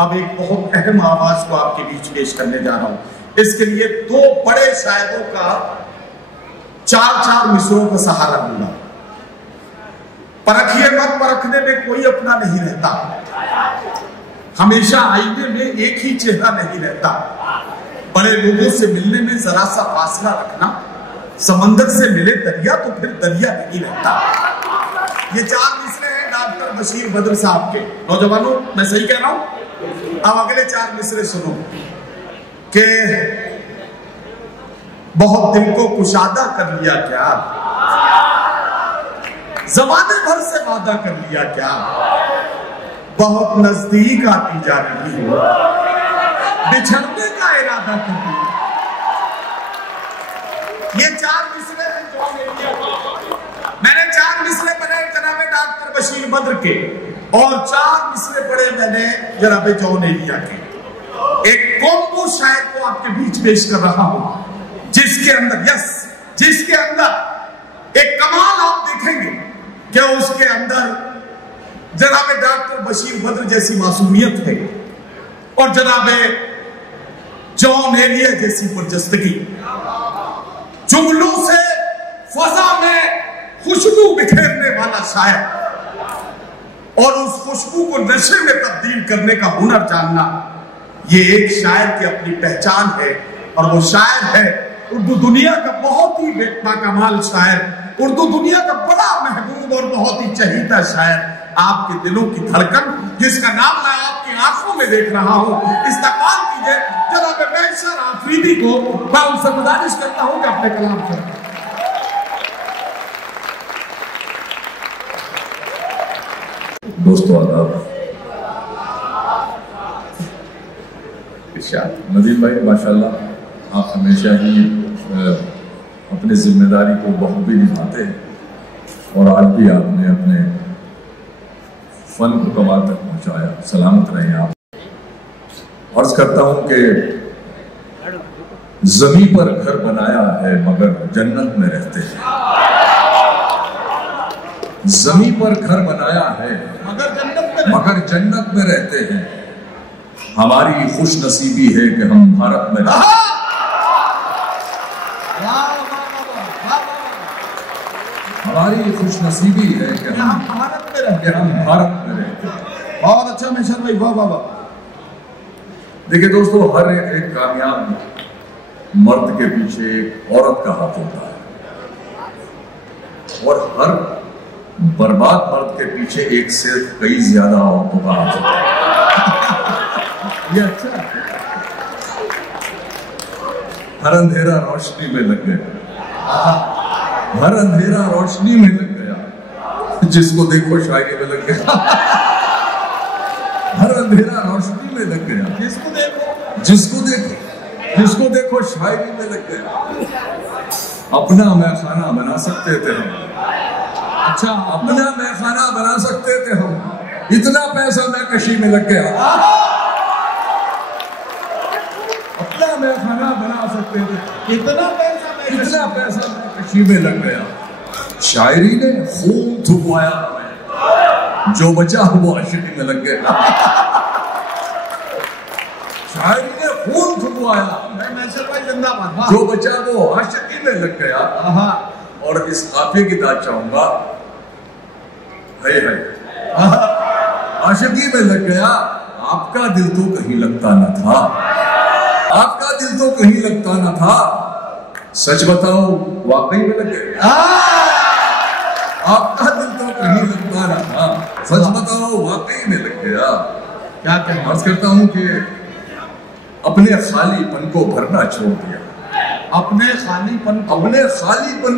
अब एक बहुत अहम आवाज को आपके बीच पेश करने जा रहा हूं। इसके लिए दो बड़े शायरों का चार मिसरों का सहारा लूंगा। परखिए मत, परखने में कोई अपना नहीं रहता। हमेशा आईने में एक ही चेहरा नहीं रहता। बड़े लोगों से मिलने में जरा सा फासला रखना। समंदर से मिले दरिया तो फिर दरिया नहीं रहता। ये 4 मिसरे हैं डॉक्टर बशीर बद्र साहब के। नौजवानों, मैं सही कह रहा हूं? अब अगले 4 मिसरे सुनो कि बहुत दिल को कुशादा कर लिया क्या, जमाने भर से वादा कर लिया क्या, बहुत नजदीक आती जा रही हो, बिछड़ने का इरादा कर लिया। ये 4 मिसरे हैं जॉन एलिया के। मैंने 4 मिसरे पढ़े जनाब डॉक्टर बशीर बद्र के और 4 मिसरे पढ़े मैंने जनाब जॉन एलिया के। एक कॉम्बो शायर को आपके बीच पेश कर रहा हूं जिसके अंदर एक कमाल आप देखेंगे कि उसके अंदर जनाब डॉक्टर बशीर बद्र जैसी मासूमियत है और जनाब जॉन एलिया जैसी बरजस्तगी। जुमलों से फजा में खुशबू बिखेरने वाला शायर और उस खुशबू को नशे में तब्दील करने का हुनर जानना, ये एक शायर की अपनी पहचान है। और वो शायर है उर्दू दुनिया का बहुत ही बेकमाल शायर, उर्दू दुनिया का बड़ा महबूब और बहुत ही चहीता शायर, आपके दिलों की धड़कन, जिसका नाम मैं आपकी आंखों में देख रहा हूं। इस्तकबाल कीजिए जनाब मैसर आफरीदी को। मैं उनसे गुजारिश करता हूं कि अपने कलाम करें। दोस्तों आदाब। नदीम भाई माशाल्लाह आप हमेशा ही अपनी जिम्मेदारी को बखूबी निभाते हैं और आज भी आपने अपने फन को कमाल तक पहुंचाया। सलामत रहें आप। अर्ज करता हूं कि जमीन पर घर बनाया है मगर जन्नत में रहते हैं। जमीन पर घर बनाया है मगर जन्नत में रहते हैं। हमारी खुश नसीबी है कि हम भारत में रहते हैं। हमारी खुश नसीबी है कि हम भारत में रहते हैं। बहुत अच्छा मिशन भाई, वाह वाह वाह। देखिए दोस्तों, हर एक कामयाब मर्द के पीछे एक औरत का हाथ होता है और हर बर्बाद मर्द के पीछे एक से कई ज्यादा औरतों का हाथ होता है। ये अच्छा है। हर अंधेरा रोशनी में लग गया, हर अंधेरा रोशनी में लग गया, जिसको देखो शायरी में लग गया। हर अंधेरा रोशनी में लग गया, जिसको देखो शायरी में लग गया। अपना मैखाना बना सकते थे हम। अच्छा, अपना मैखाना बना सकते थे हम, इतना पैसा मैकशी में लग गया। अपना मैखाना बना सकते थे, इतना पैसा मैकशी में लग गया। शायरी ने खून थुकवाया, जो बचा वो आशिकी में लग गया। शायरी ने खून थुकवाया, जो बचा वो आशिकी में लग गया। और इस काफिये की दाद चाहूंगा, है आशिकी में लग गया। आपका दिल तो कहीं लगता न था, आपका दिल तो कहीं लगता न था। सच बताओ वाकई में लग गया। आपका दिल तो कहीं लगता न था, सच बताओ वाकई में लग गया। क्या कहना अर्ज करता हूं कि अपने खालीपन को भरना छोड़ दिया, अपने खालीपन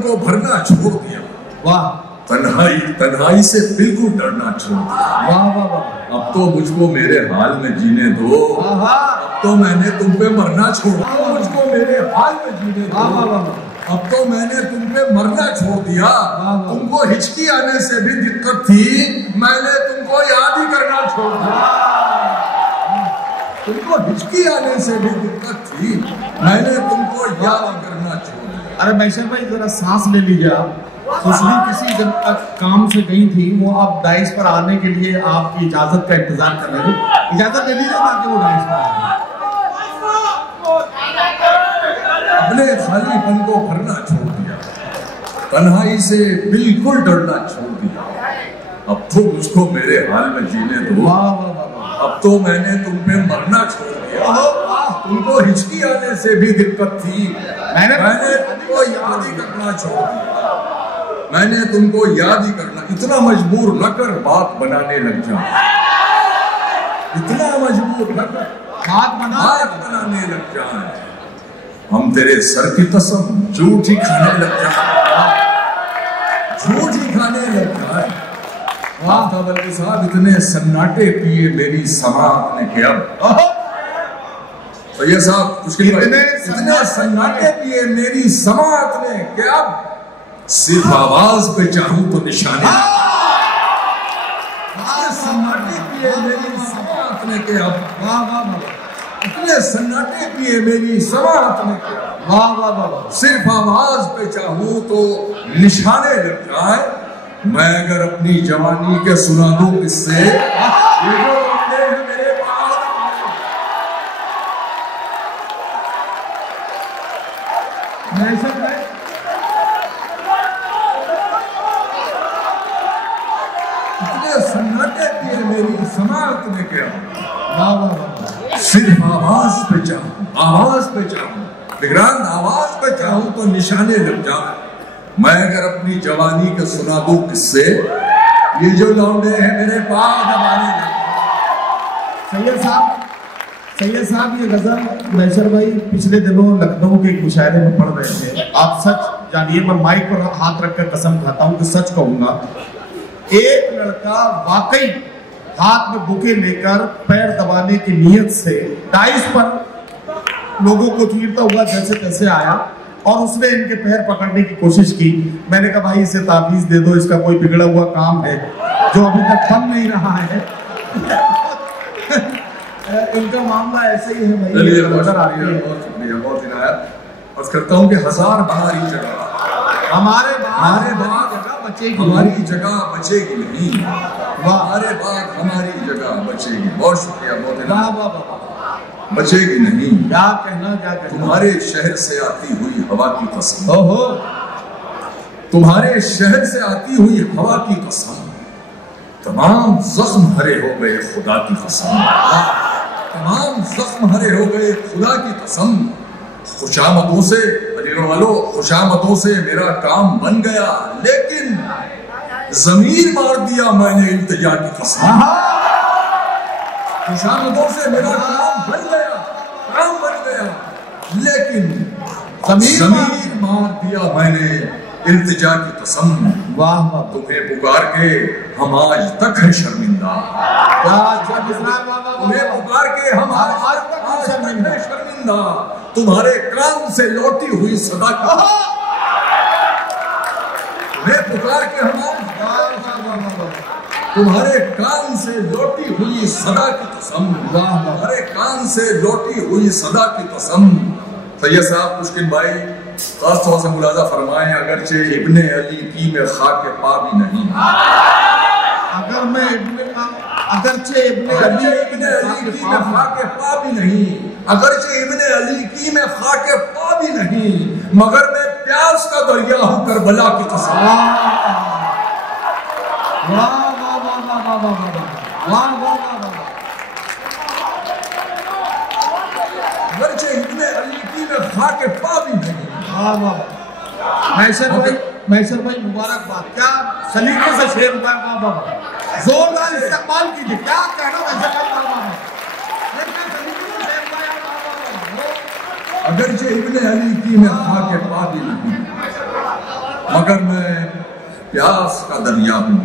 को भरना छोड़ दिया। वाह। तन्हाई से बिल्कुल डरना छोड़ दिया। वाह वाह वाह। अब तो मुझको मेरे हाल में जीने दो, अब तो मैंने तुम पे मरना छोड़ा। मुझको मेरे हाल में जीने दो, अब तो मैंने तुम पे मरना छोड़ दिया। तुमको हिचकी आने से भी दिक्कत थी, मैंने तुमको याद ही करना छोड़ दिया। तुमको हिचकी आने से भी दिक्कत थी, मैंने तुमको याद करना छोड़ दिया। अरे मैशर भाई जरा सांस ले लीजिए आप। सुसली किसी काम से गई थी, वो अब डाइस पर आने के लिए आपकी इजाजत का इंतजार कर रहे थे। इजाजत दे दीजिए ताकि वो डाइस पर आए। अपने खालीपन को भरना छोड़ दिया, तन्हाई से बिल्कुल डरना छोड़ दिया। अब तो मुझको मेरे हाल में जीने दो। अब तो मैंने तुम पे मरना छोड़ दिया। तुमको हिचकी आने से भी दिक्कत थी, मैंने तुमको याद ही करना छोड़ दिया। मैंने तुमको याद ही करना, इतना मजबूर न कर बात बनाने लग जा, इतना मजबूर न कर बात बनाने लग जाए। हम तेरे सर की कसम झूठ ही खाने लग जाए, झूठ ही खाने लग जाए। बल्कि साहब इतने सन्नाटे पिए मेरी समात ने के अब सैयद साहब इतने सन्नाटे पिए मेरी समात ने के अब सिर्फ आवाज पे चाहूं तो निशाने, सन्नाटे पिए मेरी समात ने के अब इतने सन्नाटे पिए मेरी समात ने के अब सिर्फ आवाज पे चाहूं तो निशाने लग जाए। मैं अगर अपनी जवानी के सुना दूं किससे, ये जो लौंडे हैं मेरे पास, इतने सन्नाटे दिए मेरी समात ने क्या, सिर्फ आवाज पे चाहूं, आवाज पे चाहूं, निगरान आवाज पे चाहूं तो निशाने लग जाए। मैं अगर अपनी जवानी के सुना दूं किससे, ये जो लौंडे हैं मेरे पास दबाने लगे। सैयद साहब ये गजल मैसर भाई पिछले दिनों लखनऊ के एक मुशायरे में पढ़ रहे थे। आप सच जानिए, मैं माइक पर हाथ रखकर कसम खाता हूं कि सच कहूंगा, एक लड़का वाकई हाथ में बुके लेकर पैर दबाने की नियत से डाइस पर लोगों को चीरता हुआ जैसे तैसे आया और उसने इनके पैर पकड़ने की कोशिश की। मैंने कहा भाई इसे ताबीज दे दो, इसका कोई बिगड़ा हुआ काम है जो अभी तक बन नहीं रहा है। इनका मामला ऐसे ही है भाई। चलिए बहुत शुक्रिया, बहुत इनायत। अर्ज करता हूँ कि हजार हमारी जगह, हमारे बाद जगह बचेगी, हमारी जगह बचेगी नहीं, हमारे बाद हमारी जगह बचेगी। बहुत शुक्रिया, बहुत इनायत। बचेगी नहीं, क्या कहना तुम्हारे शहर से आती हुई हवा की कसम, तुम्हारे शहर से आती हुई हवा की कसम, तमाम जख्म हरे हो गए खुदा की कसम, तमाम जख्म हरे हो गए खुदा की कसम। खुशामदों से अजीरों वालों, खुशामदों से मेरा काम बन गया, लेकिन जमीर मार दिया मैंने इल्तिजा की कसम। खुशामदों से मेरा काम बन गया, काम बन गया, लेकिन जमीर मार दिया मैंने इल्तिजा की कसम। वाह वाह, तुम्हें पुकार के हम आज तक है शर्मिंदा, तुम्हें पुकार के हम आज तक है शर्मिंदा। तुम्हारे कान से लौटी हुई सदा की, तुम्हें पुकार के हम तुम्हारे कान से लौटी हुई सदा की कसम, तुम्हारे कान से लौटी हुई सदा की कसम। सैयद साहब मुश्किल भाई खास तौर से मुलाजा फरमाएं, अगरचे इब्ने अली की में खाके पा भी नहीं, अगर मैं अगरचे इब्ने अली की में खाके पा भी नहीं, अगरचे इब्ने अली की में खाके पा भी नहीं, मगर मैं प्यास का दरिया हूं करबला की कसम। अगरचे इब्ने अली की में खाके पा भी नहीं। मैसर भाई मुबारकबाद, क्या सलीके से शेर हुआ, जोरदार इस्तेमाल कीजिए। क्या कहना मैसर भाई, अगरचे इब्ने अली की में खाके पा भी नहीं, मगर मैं प्यास का दरिया हूँ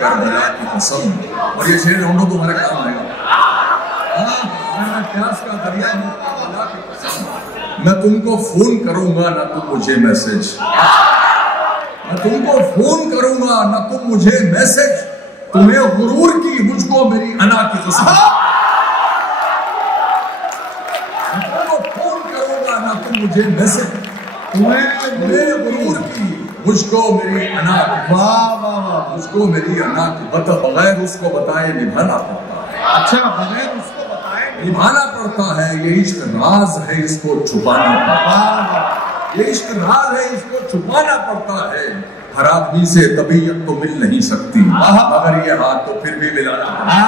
करबला की कसम। और ये शेर ढूंढो तुम्हारे काम आएगा। मैं प्यास का दरिया हूँ करबला की कसम। मैं तुमको फोन करूंगा ना तुम मुझे मैसेज, मैं तुमको फोन करूंगा ना तुम मुझे मैसेज, तुम्हें गुरूर की मुझको मेरी अना की कसम। मैं तुमको फोन करूंगा ना तुम मुझे मैसेज, तुम्हें गुरूर की मुझको मेरी अना की, वाह वाह वाह, मुझको मेरी अना की बगैर उसको बताए निभाना पड़ता है। अच्छा, बगैर उसको बताए निभाना पड़ता है। ये इश्क राज है, इसको छुपाना पड़ता है। ये इश्क राज है, इसको छुपाना पड़ता है। हर आदमी से तबीयत तो मिल नहीं सकती, मगर ये हाथ तो फिर भी मिलाना पड़ता है।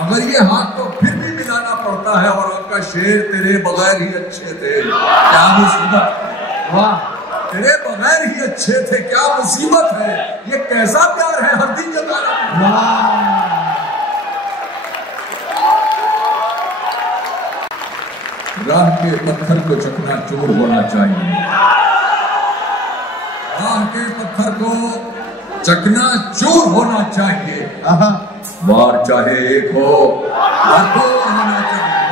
मगर ये हाथ तो फिर भी मिलाना पड़ता है। और आपका शेर तेरे बगैर ही अच्छे थे, क्या मुसीबत, वाह, तेरे बगैर ही अच्छे थे, क्या मुसीबत है। ये कैसा प्यार है, हर दिन जताना। राह के पत्थर को चकनाचूर होना चाहिए, राह के पत्थर को चकनाचूर होना चाहिए। वार चाहे एक हो, भरपूर होना चाहिए।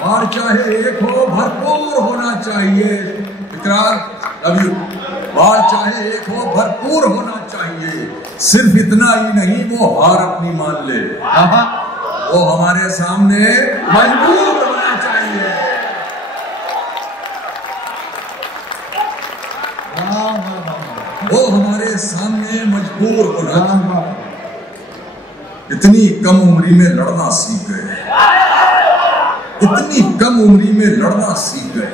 वार चाहे एक हो, भरपूर होना चाहिए। इकरार, लव यू। वार चाहे एक हो, भरपूर होना चाहिए। सिर्फ इतना ही नहीं, वो हार अपनी मान ले, वो हमारे सामने मजबूर होना चाहिए। वो हमारे सामने मजबूर होना चाहिए। इतनी कम उम्री में लड़ना सीख गए, इतनी कम उम्री में लड़ना सीख गए।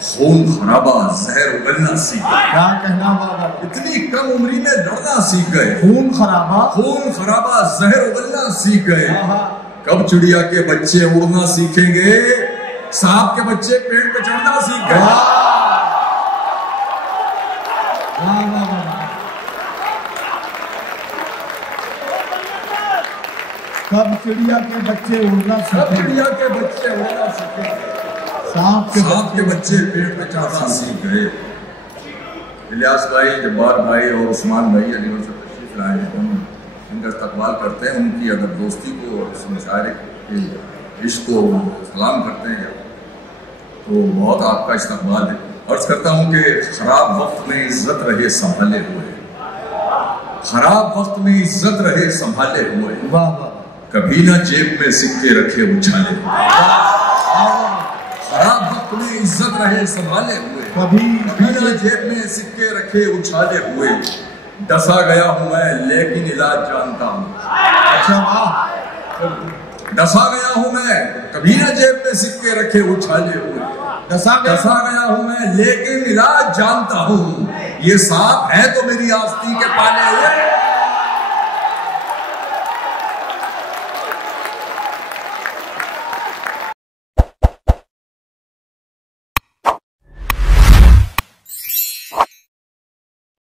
खून खराबा जहर उगलना सीख गए। क्या कहना बाबा, इतनी कम उम्री में लड़ना सीख गए। खून खराबा जहर उगलना सीख गए। कब चिड़िया के बच्चे उड़ना सीखेंगे, सांप के बच्चे पेड़ पे चढ़ना सीख गए। कब चिड़िया के बच्चे उड़ना सीखेंगे, चिड़िया के बच्चे उड़ना सीखेंगे। सांप के बच्चे पेड़ पे चढ़ना सीख गए। इलियास भाई, जब्बार भाई और उस्मान भाई अलीगढ़ से तशरीफ लाए हैं, हम इनका इस्तकबाल करते हैं। उनकी अदब दोस्ती को और मुशायरे के इश्क को सलाम करते हैं। तो बहुत आपका इस्तकबाल है। अर्ज करता हूँ कि खराब वक्त में इज्जत रहे संभाले हुए, खराब वक्त में इज्जत रहे संभाले हुए। वाह वाह, कभी ना जेब में सिक्के रखे उछाले। खराब वक्त में इज्जत रहे संभाले हुए, कभी ना जेब में सिक्के रखे उछाले हुए। डसा गया हूं मैं लेकिन इलाज जानता हूं। अच्छा वाह, डसा गया हूं मैं, कभी ना जेब में सिक्के रखे उछाले हुए। डसा गया हूं मैं लेकिन इलाज जानता हूं। ये सांप है तो मेरी आस्तीन के पाले हुए।